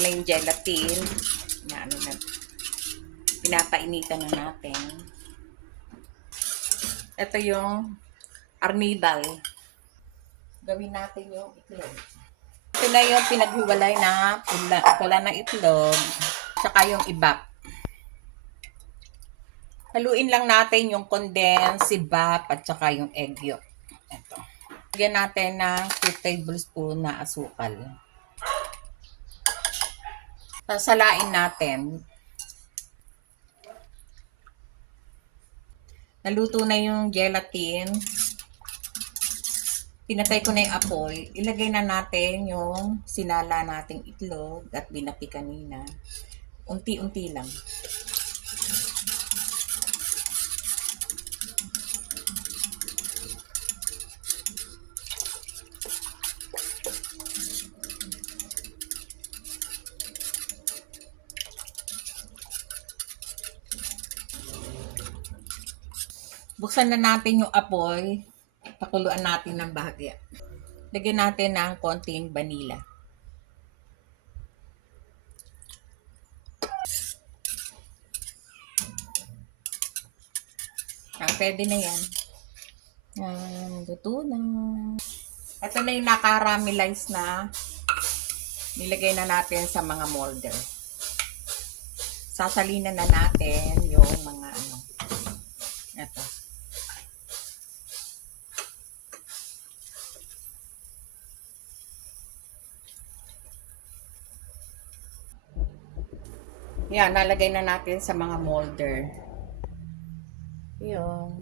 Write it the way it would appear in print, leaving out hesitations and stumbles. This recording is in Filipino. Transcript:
na yung gelatin. Na ano na, pinapainitan na natin. Ito yung arnibal. Gawin natin yung itlog. Ito na yung pinaghiwalay na pula ng itlog. Tsaka yung ibap. Haluin lang natin yung condensed, ibap, at tsaka yung egg yolk. Ito. Lagyan natin ng 2 tablespoon na asukal. Sasalain natin. Naluto na yung gelatin. Pinatay ko na yung apoy. Ilagay na natin yung sinala nating itlog at binapi kanina. Unti-unti lang. Buksan na natin yung apoy. Pakuluan natin ng bahagya. Lagyan natin ng konting vanilla. Pwede na yan. Luto na. Ito na yung nakaramelize na. Nilagay na natin sa mga molder. Sasalinan na natin yung mga ano. Ito. Yan, nalagay na natin sa mga molder. Yun.